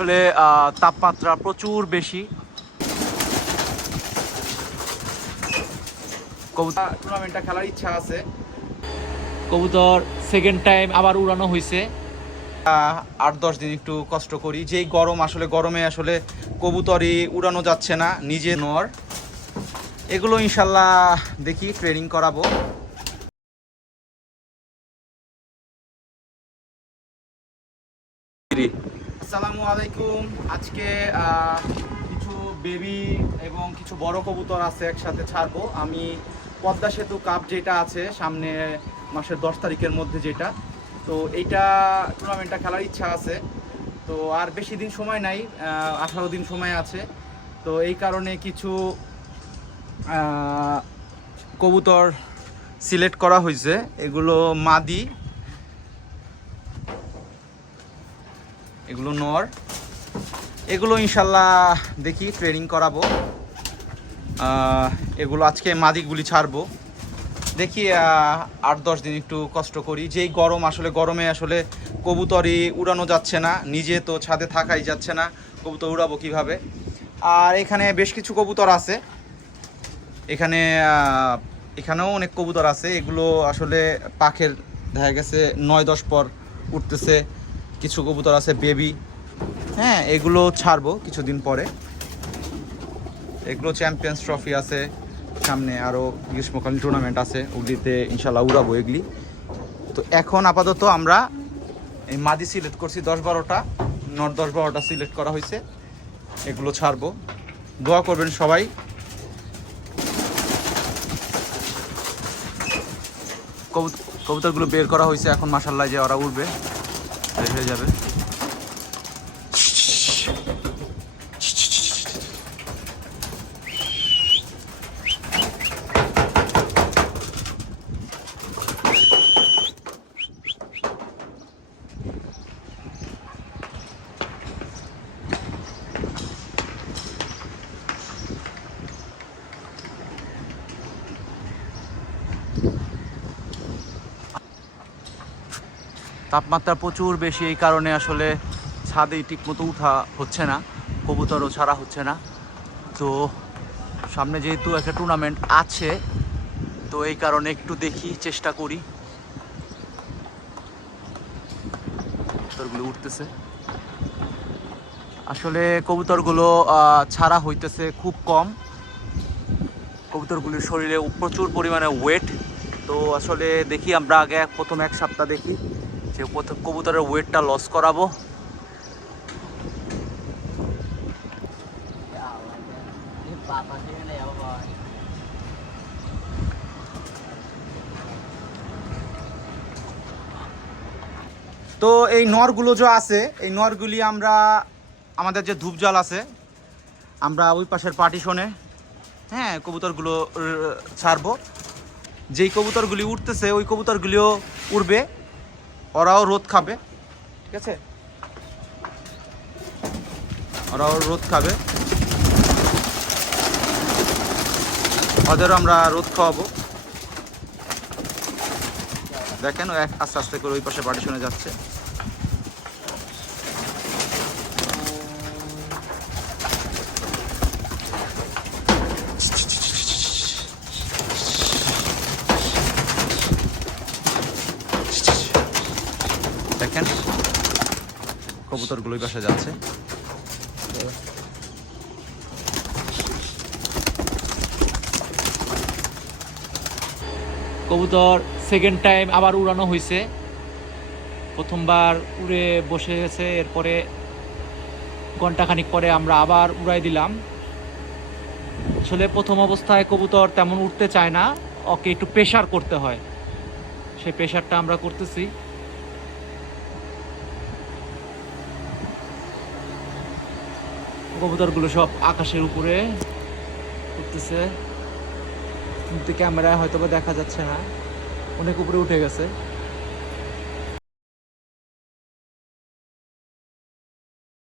আসলে তাপমাত্রা প্রচুর বেশি। কবুতর টুর্নামেন্টটা খেলার ইচ্ছা আছে। কবুতর সেকেন্ড টাইম আবার উড়ানো হয়েছে আট দশ দিন একটু কষ্ট করি। যেই গরম আসলে গরমে আসলে কবুতরই উড়ানো যাচ্ছে না নিজে নর। এগুলো ইনশাল্লাহ দেখি ট্রেনিং করাবো। আসসালামু আলাইকুম। আজকে কিছু বেবি এবং কিছু বড় কবুতর আছে একসাথে ছাড়বো। আমি পদ্মা সেতু কাপ যেটা আছে, সামনে মাসের দশ তারিখের মধ্যে যেটা। তো এইটা টুর্নামেন্টটা খেলার ইচ্ছা আছে। তো আর বেশি দিন সময় নাই আঠারো দিন সময় আছে। তো এই কারণে কিছু কবুতর সিলেক্ট করা হয়েছে। এগুলো মাদি এগুলো নর। এগুলো ইনশাল্লাহ দেখি ট্রেনিং করাবো। এগুলো আজকে মাদিগুলি ছাড়বো। দেখি আট দশ দিন একটু কষ্ট করি। যেই গরম আসলে, গরমে আসলে কবুতরই উড়ানো যাচ্ছে না। নিজে তো ছাদে থাকাই যাচ্ছে না, কবুতর উড়াবো কীভাবে। আর এখানে বেশ কিছু কবুতর আছে। এখানে এখানেও অনেক কবুতর আছে। এগুলো আসলে পাখের দেখা গেছে নয় দশ পর উঠতেছে। কিছু কবুতর আছে বেবি। হ্যাঁ এগুলো ছাড়বো কিছুদিন পরে। এগুলো চ্যাম্পিয়ন্স ট্রফি আছে। সামনে আরও গ্রীষ্মকালীন টুর্নামেন্ট আছে। ওগুলিতে ইনশাল্লাহ উড়াবো এগুলি। তো এখন আপাতত আমরা এই মাদি সিলেক্ট করছি দশ বারোটা। নট দশ বারোটা সিলেক্ট করা হয়েছে। এগুলো ছাড়বো। দোয়া করবেন সবাই। কবুত- কবুতরগুলো বের করা হয়েছে। এখন মাসাল্লাহ যে ওরা উঠবে বের হয়ে যাবে তাপমাত্রা প্রচুর বেশি, এই কারণে আসলে ছাদে ঠিকমতো উঠা হচ্ছে না, কবুতরও ছাড়া হচ্ছে না। তো সামনে যেহেতু একটা টুর্নামেন্ট আছে, তো এই কারণে একটু দেখি, চেষ্টা করি। কবুতরগুলো উঠতেছে। আসলে কবুতরগুলো ছাড়া হইতেছে খুব কম। কবুতরগুলির শরীরে প্রচুর পরিমাণে ওয়েট তো আসলে দেখি আমরা আগে প্রথম এক সপ্তাহ দেখি। যে কবুতরের ওয়েটটা লস করাবো। তো এই নরগুলো যে আছে, এই নরগুলি আমরা, আমাদের যে ধূপজল আছে, আমরা ওই পাশের পার্টিশনে হ্যাঁ কবুতরগুলো ছাড়বো। যেই কবুতরগুলি উঠতেছে, ওই কবুতরগুলিও উড়বে। ওরাও রোদ খাবে, ঠিক আছে? ওরাও রোদ খাবে। ওদেরও আমরা রোদ খাওয়াবো। দেখেন এক আস্তে আস্তে করে ওই পাশে পার্টিশনে যাচ্ছে। কবুতরগুলো পাশে যাচ্ছে। কবুতর সেকেন্ড টাইম আবার উড়ানো হয়েছে প্রথমবার উড়ে বসে গেছে, এরপরে ঘন্টাখানিক পরে আমরা আবার উড়াই দিলাম। আসলে প্রথম অবস্থায় কবুতর তেমন উঠতে চায় না, ওকে একটু প্রেশার করতে হয়। সেই প্রেশারটা আমরা করতেছি। কবুতরগুলো সব আকাশের উপরে উঠতেছে। কিন্তু ক্যামেরায় হয়তো দেখা যাচ্ছে না। অনেক উপরে উঠে গেছে।